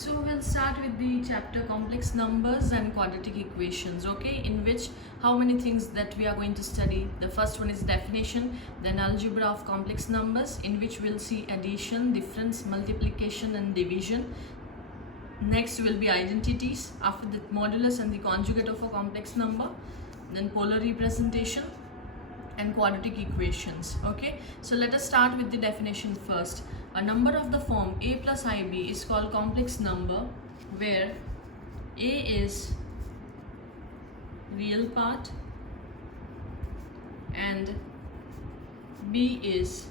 So we'll start with the chapter complex numbers and quadratic equations, okay, in which how many things that we are going to study. The first one is definition, then algebra of complex numbers, in which we'll see addition, difference, multiplication and division. Next will be identities, after that modulus and the conjugate of a complex number, then polar representation and quadratic equations. Okay, so let us start with the definition first. A number of the form a plus ib is called complex number where a is real part and b is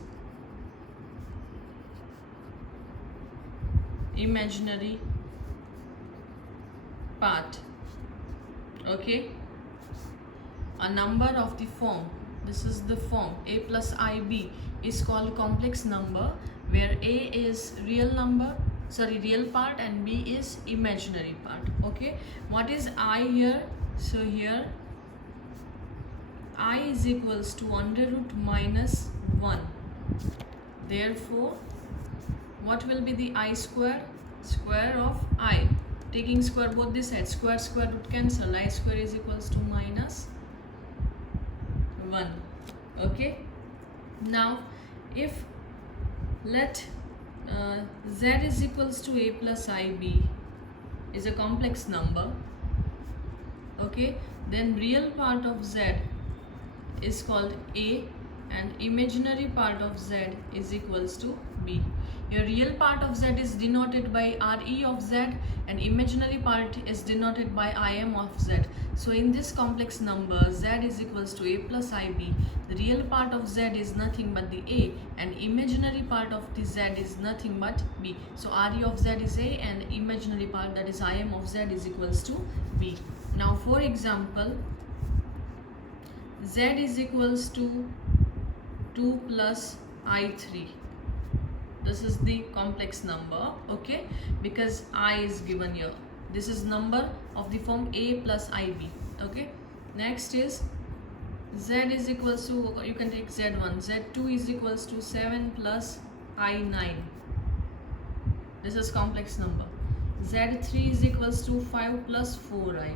imaginary part. Okay, a number of the form, this is the form a plus ib, is called complex number where a is real part and b is imaginary part. Okay, what is I here? So here I is equals to under root minus 1. Therefore what will be the I square? Square of I, taking square both the sides, square root cancel, I square is equals to minus 1. Okay, now if let z is equals to a plus ib is a complex number, okay, then real part of z is called a and imaginary part of z is equals to b. Your real part of z is denoted by re of z and imaginary part is denoted by im of z. So in this complex number z is equals to a plus ib, the real part of z is nothing but the a and imaginary part of the z is nothing but b. So re of z is a and imaginary part, that is im of z, is equals to b. Now for example, z is equals to 2 plus I3. This is the complex number, okay, because I is given here. This is number of the form a plus ib. Okay, next is z is equals to, you can take z1, z2 is equals to 7 plus I9. This is complex number. z3 is equals to 5 plus 4i.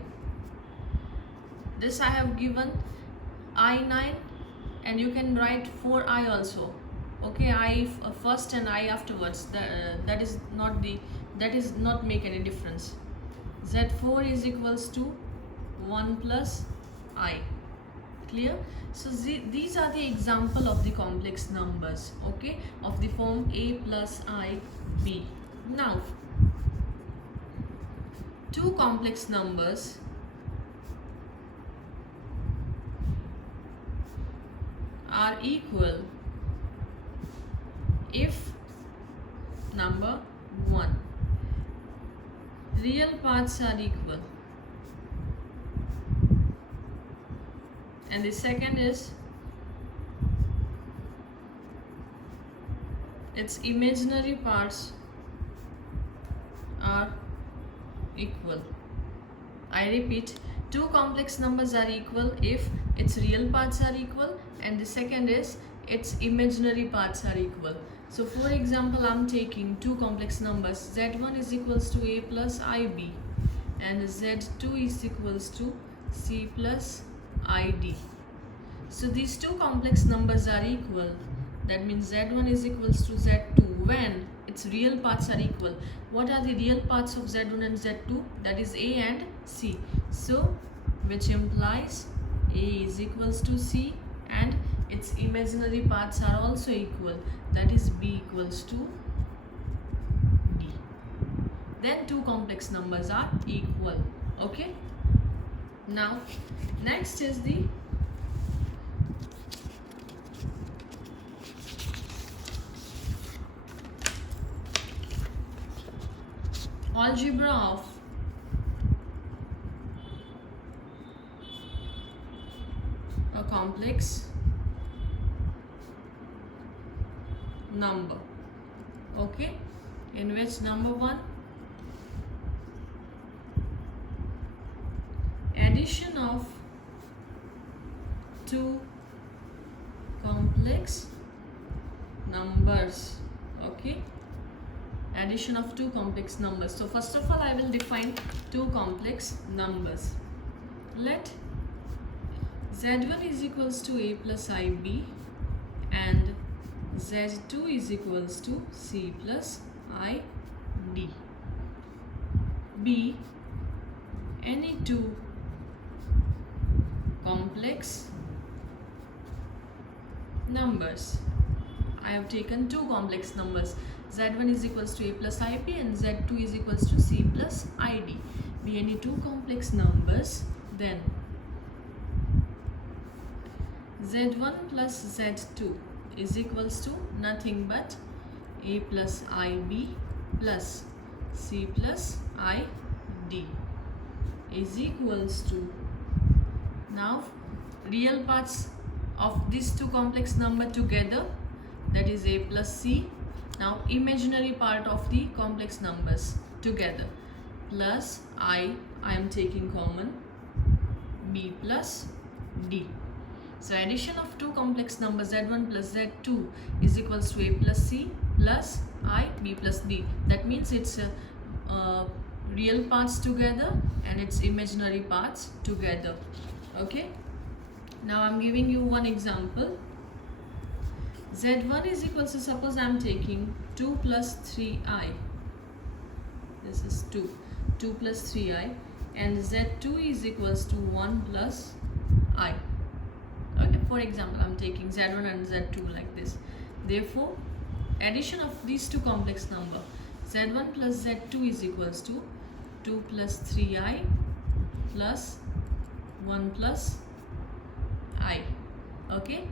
This I have given I9 and you can write 4i also. Okay, I first and I afterwards, that is not make any difference. z4 is equals to 1 plus I. Clear? So these are the example of the complex numbers, okay, of the form a plus I b. Now two complex numbers are equal if number 1, real parts are equal, and the second is its imaginary parts are equal. I repeat, two complex numbers are equal if its real parts are equal and the second is its imaginary parts are equal. So for example, I'm taking two complex numbers, z1 is equals to a plus ib and z2 is equals to c plus id. So these two complex numbers are equal, that means z1 is equals to z2 when its real parts are equal. What are the real parts of z1 and z2? That is a and c. So which implies a is equals to c and its imaginary parts are also equal, that is b equals to d. Then two complex numbers are equal. Okay, now next is the algebra of a complex number, okay, in which number 1, addition of two complex numbers, okay, addition of two complex numbers. So first of all, I will define two complex numbers. Let z1 is equals to a plus ib and z2 is equals to c plus id be any two complex numbers. I have taken two complex numbers. Z1 is equals to a plus ib and z2 is equals to c plus id. Be any two complex numbers, then z1 plus z2 is equals to nothing but a plus ib plus c plus id is equals to, now real parts of these two complex number together, that is a plus c. Now imaginary part of the complex numbers together, plus I am taking common, b plus d. So addition of two complex numbers z1 plus z2 is equals to a plus c plus I b plus d. That means it's real parts together and its imaginary parts together. Okay. Now I'm giving you one example. Z1 is equals to, suppose I'm taking 2 plus 3i. This is 2 plus 3i, and Z2 is equals to 1 plus I. Okay, for example, I'm taking Z1 and Z2 like this. Therefore, addition of these two complex number, Z1 plus Z2 is equals to 2 plus 3i plus 1 plus I. Okay.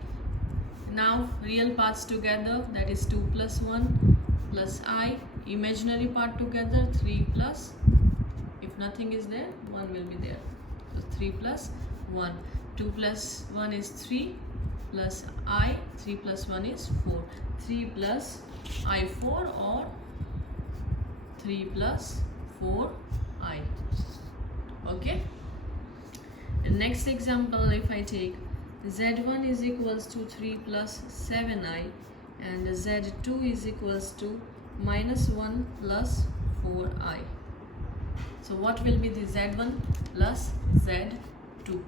Now real parts together, that is 2 plus 1 plus I. Imaginary part together, 3 plus, if nothing is there, 1 will be there. So 3 plus 1. 2 plus 1 is 3 plus I. 3 plus 1 is 4. 3 plus I4 or 3 plus 4I. Okay. The next example, if I take Z1 is equals to 3 plus 7i and Z2 is equals to minus 1 plus 4i. So what will be the Z1 plus Z2?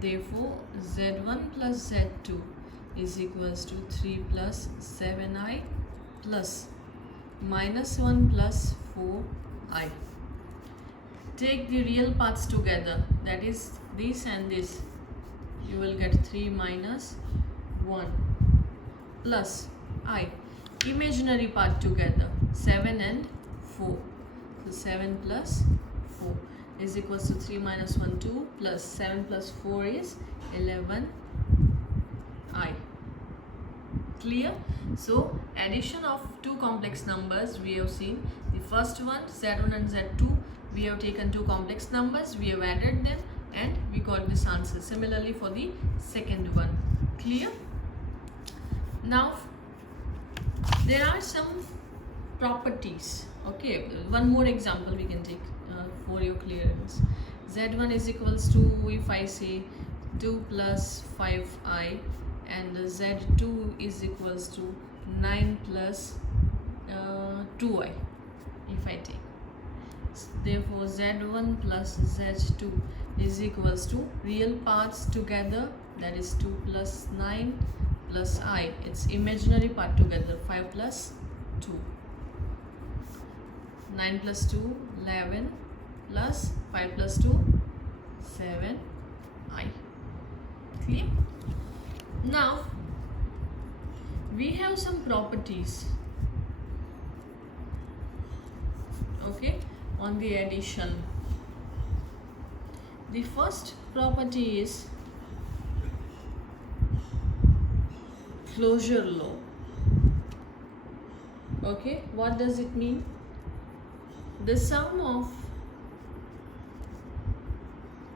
Therefore, Z1 plus Z2 is equals to 3 plus 7i plus minus 1 plus 4i. Take the real parts together, that is this and this. You will get 3 minus 1 plus I. Imaginary part together, 7 and 4. So 7 plus 4 is equals to 3 minus 1, 2 plus 7 plus 4 is 11 I. Clear? So addition of two complex numbers we have seen. The first one, Z1 and Z2, we have taken two complex numbers, we have added them and we got this answer. Similarly for the second one. Clear? Now there are some properties. Okay, one more example we can take for your clearance. Z1 is equals to, if I say 2 plus 5i and Z2 is equals to 9 plus 2i, if I take. Therefore Z1 plus Z2 is equals to real parts together, that is 2 plus 9 plus I. It's imaginary part together, 5 plus 2. 9 plus 2, 11 plus 5 plus 2, 7 I. Clear? Now we have some properties, okay, on the addition. The first property is closure law. Okay, what does it mean? The sum of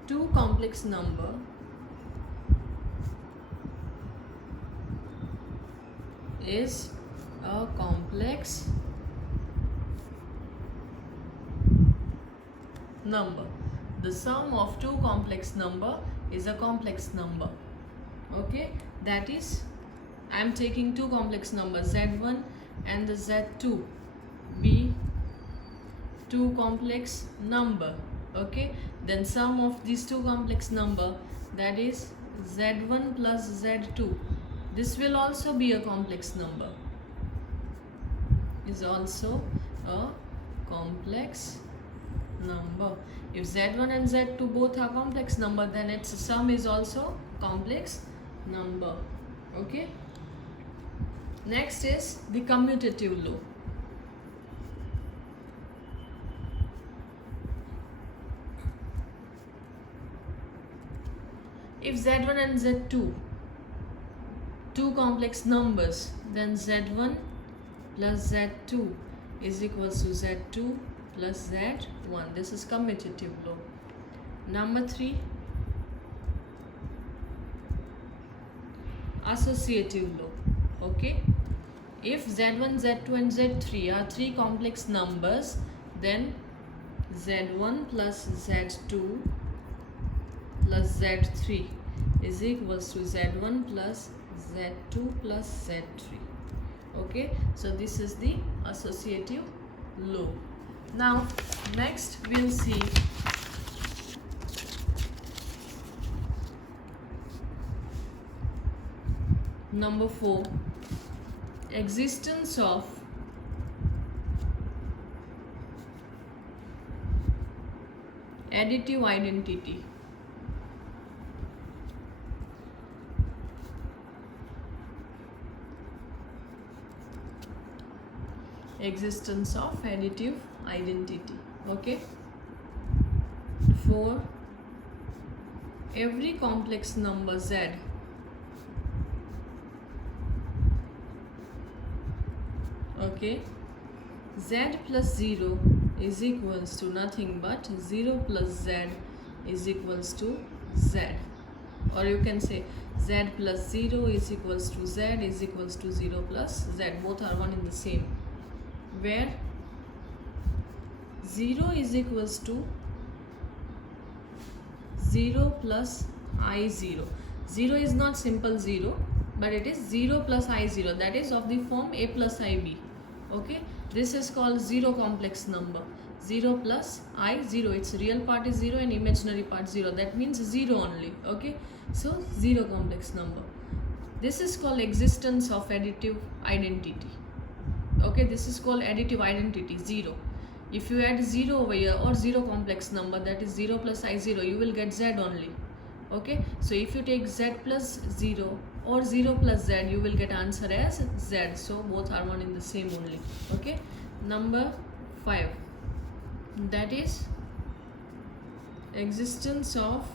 two complex number is a complex number. The sum of two complex number is a complex number. Okay, that is, I am taking two complex numbers, Z1 and the Z2. two complex number. Okay, then sum of these two complex number, that is z1 plus z2, this will also be a complex number, is also a complex number. If z1 and z2 both are complex number, then its sum is also complex number. Okay, next is the commutative law. If z1 and z2 two complex numbers, then z1 plus z2 is equals to z2 plus z1. This is commutative law. Number 3, associative law. Okay, if z1, z2 and z3 are three complex numbers, then z1 plus z2 plus z3 is equals to z1 plus z2 plus z3. Okay, so this is the associative law. Now next we'll see number 4, existence of additive identity. Existence of additive identity. Okay, for every complex number z, okay, z plus 0 is equals to nothing but 0 plus z is equals to z, or you can say z plus 0 is equals to z is equals to 0 plus z. Both are one in the same, where 0 is equals to 0 plus I0. 0 is not simple 0, but it is 0 plus I0, that is of the form a plus ib. Okay, this is called 0 complex number. 0 plus I0, its real part is 0 and imaginary part 0, that means 0 only. Okay, so 0 complex number. This is called existence of additive identity. Okay, this is called additive identity, 0. If you add 0 over here, or 0 complex number, that is 0 plus I0, you will get z only. Okay, so if you take z plus 0 or 0 plus z, you will get answer as z. So both are one in the same only. Okay, number 5, that is existence of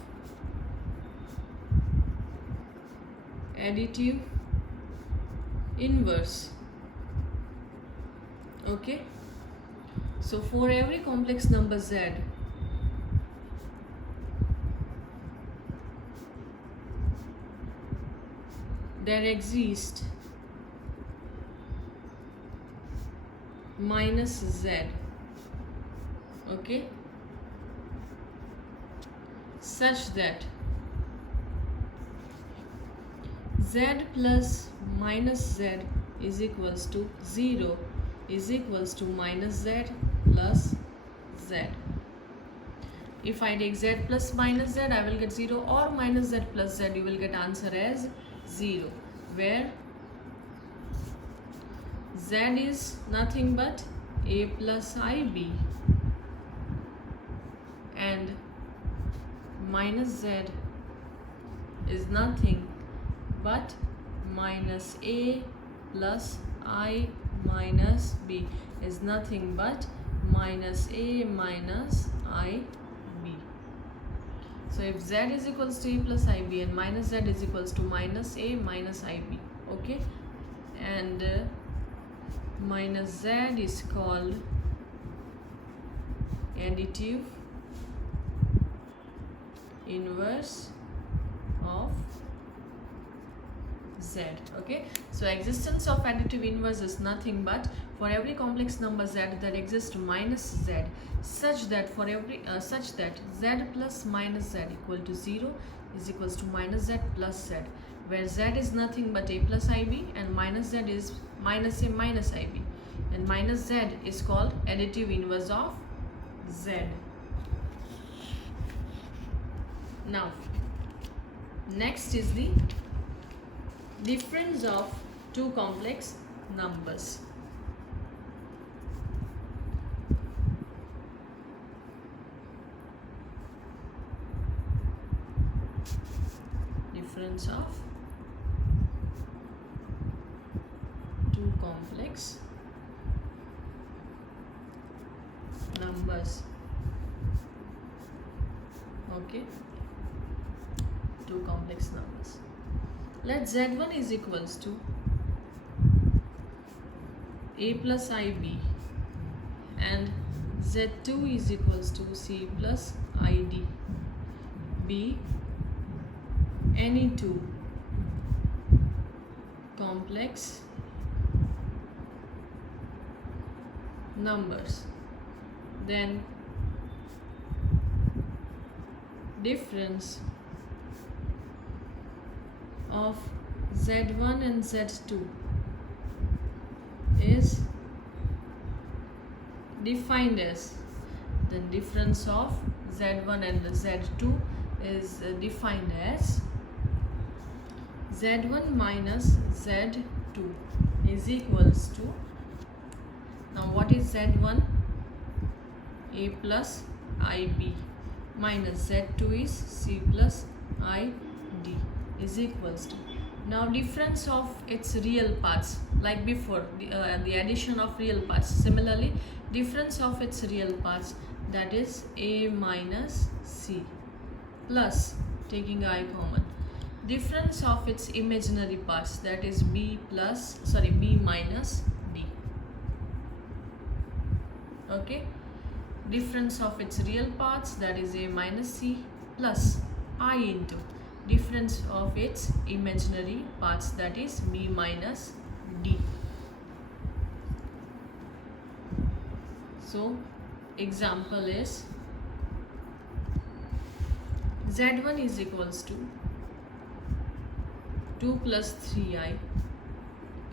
additive inverse. Okay, so for every complex number z, there exists minus z. Okay, such that z plus minus z is equals to 0 is equals to minus z plus z. If I take z plus minus z, I will get 0, or minus z plus z, you will get answer as 0, where z is nothing but a plus ib and minus z is nothing but minus a plus I minus b is nothing but minus a minus I b. So if z is equals to a plus ib and minus z is equals to minus a minus ib, okay, and minus z is called additive inverse of z. Okay, so existence of additive inverse is nothing but for every complex number z that exists minus z, such that for every such that z plus minus z equal to 0 is equals to minus z plus z, where z is nothing but a plus ib and minus z is minus a minus ib, and minus z is called additive inverse of z. Now next is the difference of two complex numbers. Difference of two complex numbers. Okay, two complex numbers. Let z1 is equals to a plus ib and z2 is equals to c plus id be any two complex numbers, then difference of z1 and z2 is defined as, the difference of z1 and z2 is defined as z1 minus z2 is equals to, now what is z1? A plus ib minus z2 is c plus id is equals to, now difference of its real parts, like before the addition of real parts, similarly difference of its real parts, that is a minus c plus, taking I common, difference of its imaginary parts, that is b minus d. Okay, difference of its real parts, that is a minus c plus I into difference of its imaginary parts, that is b minus d. So example is z1 is equals to 2 plus 3i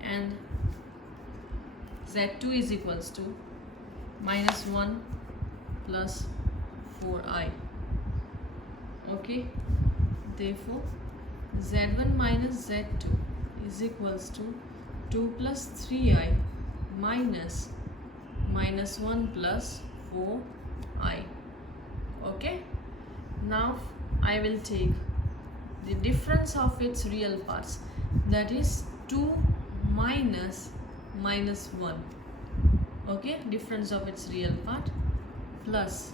and z2 is equals to minus 1 plus 4i. Okay, therefore z1 minus z2 is equals to 2 plus 3i minus 1 plus 4i. Okay, now I will take the difference of its real parts, that is 2 minus 1. Okay, difference of its real part plus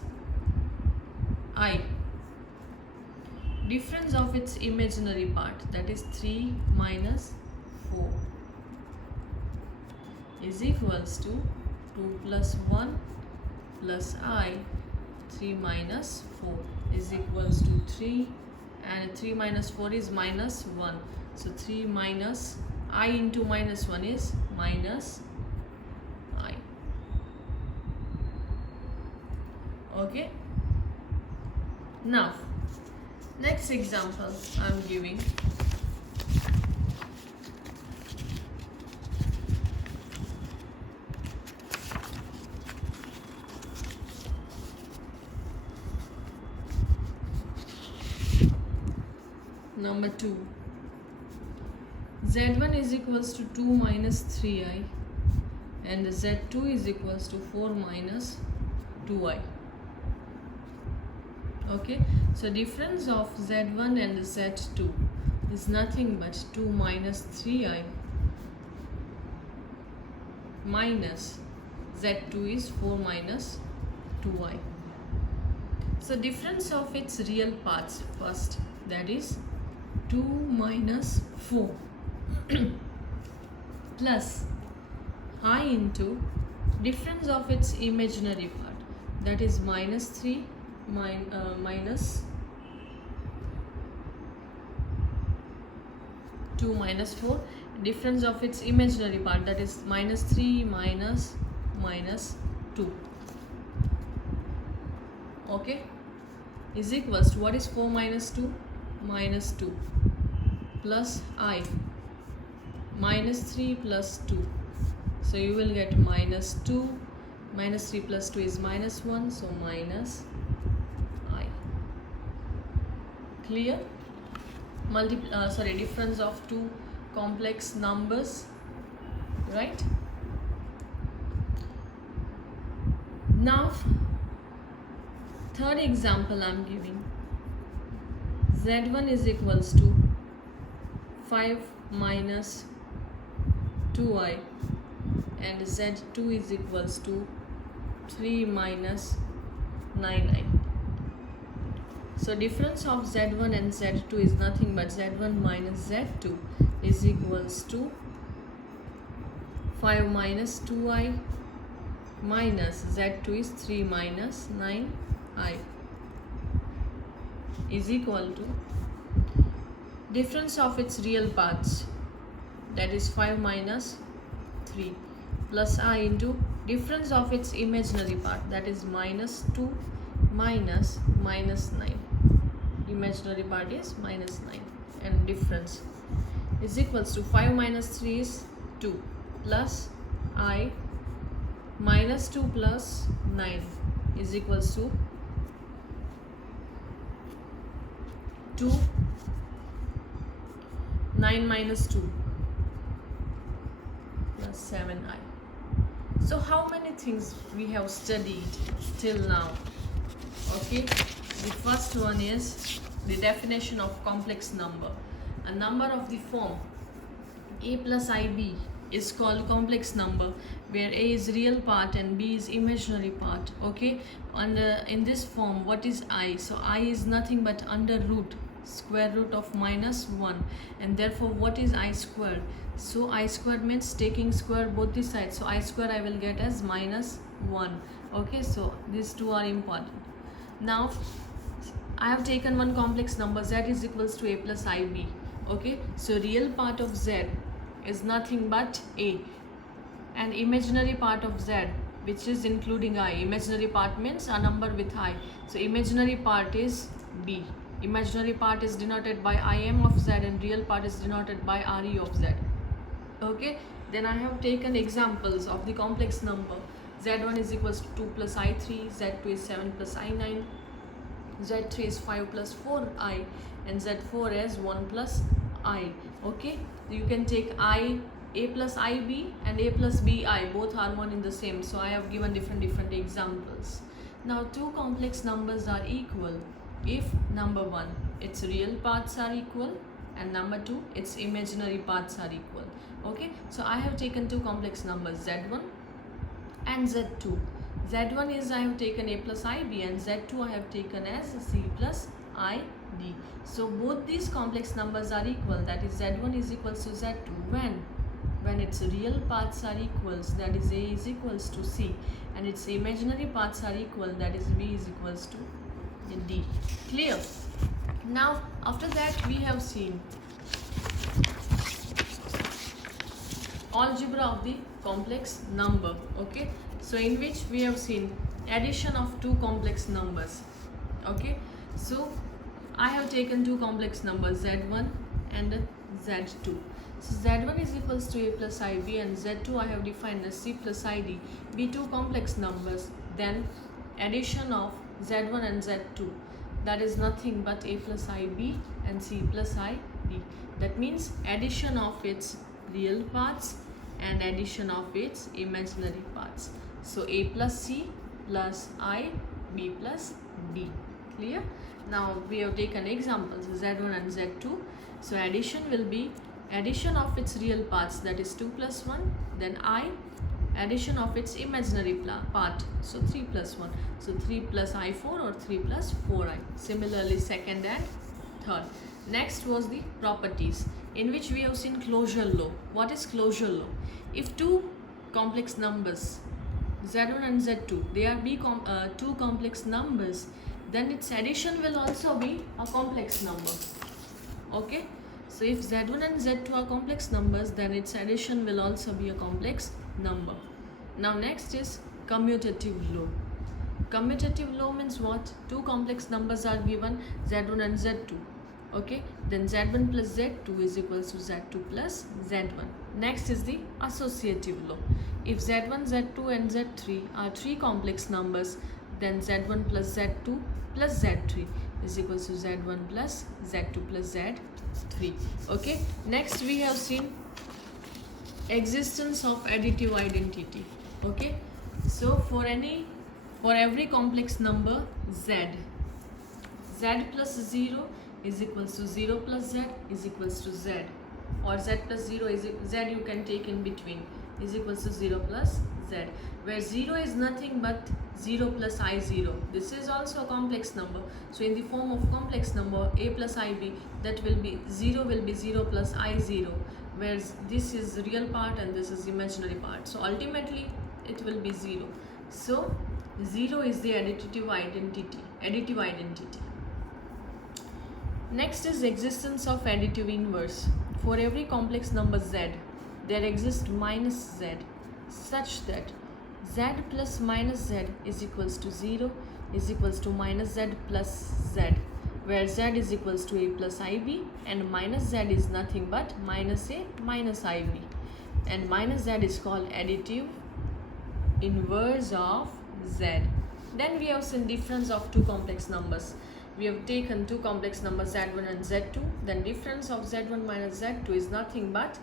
I, difference of its imaginary part, that is 3 minus 4 is equals to 2 plus 1 plus I, 3 minus 4 is equals to 3, and 3 minus 4 is minus 1, so 3 minus I into minus 1 is minus I. Okay, now next example I am giving. Number 2, z1 is equals to 2 minus 3i and z2 is equals to 4 minus 2i. Okay, so difference of z1 and z2 is nothing but 2 minus 3i minus z2 is 4 minus 2i. So difference of its real parts first, that is 2 minus 4 plus I into difference of its imaginary part, that is minus 3 minus 2 minus 4, difference of its imaginary part, that is minus 3 minus 2. Okay, is equals to, what is 4 minus 2? Minus 2 plus I minus 3 plus 2, so you will get minus 2 minus 3 plus 2 is minus 1, so minus I. Clear? Difference of two complex numbers, right? Now third example I'm giving. Z1 is equals to 5 minus 2i and Z2 is equals to 3 minus 9i. So difference of Z1 and Z2 is nothing but Z1 minus Z2 is equals to 5 minus 2i minus Z2 is 3 minus 9i is equal to difference of its real parts, that is 5 minus 3 plus I into difference of its imaginary part, that is minus 2 minus minus 9. Imaginary part is minus 9 and difference is equals to 5 minus 3 is 2 plus I minus 2 plus 9 is equals to 2 9 minus 2 plus 7i. So how many things we have studied till now? Okay, the first one is the definition of complex number. A number of the form a plus ib is called complex number, where a is real part and b is imaginary part. Okay, and in this form, what is I? So I is nothing but under root square root of minus 1, and therefore what is I square? So I square means taking square both the sides, so I square I will get as minus 1. Okay, so these two are important. Now I have taken one complex number, z is equals to a plus ib. Okay, so real part of z is nothing but a, and imaginary part of z, which is including I. Imaginary part means a number with I, so imaginary part is b. Imaginary part is denoted by im of z and real part is denoted by re of z. Okay, then I have taken examples of the complex number. Z1 is equals to 2 plus I3, Z2 is 7 plus I9, Z3 is 5 plus 4I, and Z4 is 1 plus I. Okay, you can take I, a plus ib and a plus bi, both are one in the same, so I have given different examples. Now two complex numbers are equal if number one, its real parts are equal, and number two, its imaginary parts are equal. Okay, so I have taken two complex numbers, Z1 and Z2. Z1 is I have taken a plus ib, and Z2 I have taken as c plus id. So both these complex numbers are equal, that is Z1 is equals to Z2 when its real parts are equals, that is a is equals to c, and its imaginary parts are equal, that is b is equals to d. Clear? Now after that we have seen algebra of the complex number. Okay, so in which we have seen addition of two complex numbers. Okay, so I have taken two complex numbers, Z1 and Z2. So Z1 is equals to a plus ib, and Z2 I have defined as c plus id, be two complex numbers. Then addition of Z1 and Z2, that is nothing but a plus ib and c plus id. That means addition of its real parts and addition of its imaginary parts. So a plus c plus I, b plus d. Clear? Now we have taken examples, Z1 and Z2. So addition will be addition of its real parts, that is 2 plus 1, then I, addition of its imaginary part, so 3 plus 1, so 3 plus I4 or 3 plus 4I. Similarly second and third. Next was the properties, in which we have seen closure law. What is closure law? If two complex numbers, Z1 and Z2, they are two complex numbers, then its addition will also be a complex number. Okay, so if Z1 and Z2 are complex numbers, then its addition will also be a complex number. Now next is commutative law. Commutative law means what? Two complex numbers are given, Z1 and Z2. Okay, then Z1 plus Z2 is equals to Z2 plus Z1. Next is the associative law. if z1, z2 and z3 are three complex numbers, then z1 plus z2 plus z3 is equals to z1 plus z2 plus z3. Okay, next we have seen existence of additive identity. Okay, so for every complex number z plus 0 is equals to 0 plus z is equals to z, or z plus 0 is z, you can take in between, is equals to 0 plus z, where 0 is nothing but 0 plus I0. This is also a complex number, so in the form of complex number a plus ib, that will be 0 plus I0, whereas this is real part and this is imaginary part, so ultimately it will be 0. So 0 is the additive identity. Next is existence of additive inverse. For every complex number z, there exists minus z, such that z plus minus z is equals to 0 is equals to minus z plus z, where z is equals to a plus ib and minus z is nothing but minus a minus ib, and minus z is called additive inverse of z. Then we have seen difference of two complex numbers. We have taken two complex numbers z1 and z2, then difference of z1 minus z2 is nothing but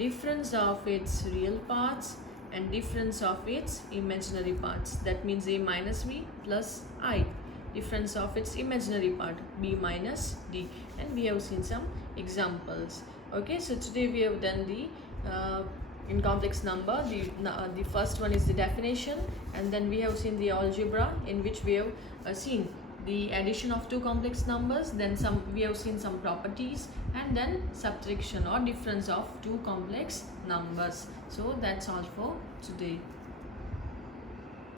difference of its real parts and difference of its imaginary parts. That means a minus b plus I, difference of its imaginary part b minus d, and we have seen some examples. Okay, so today we have done the in complex number, the first one is the definition, and then we have seen the algebra, in which we have seen the addition of two complex numbers, then we have seen some properties, and then subtraction or difference of two complex numbers. So that's all for today.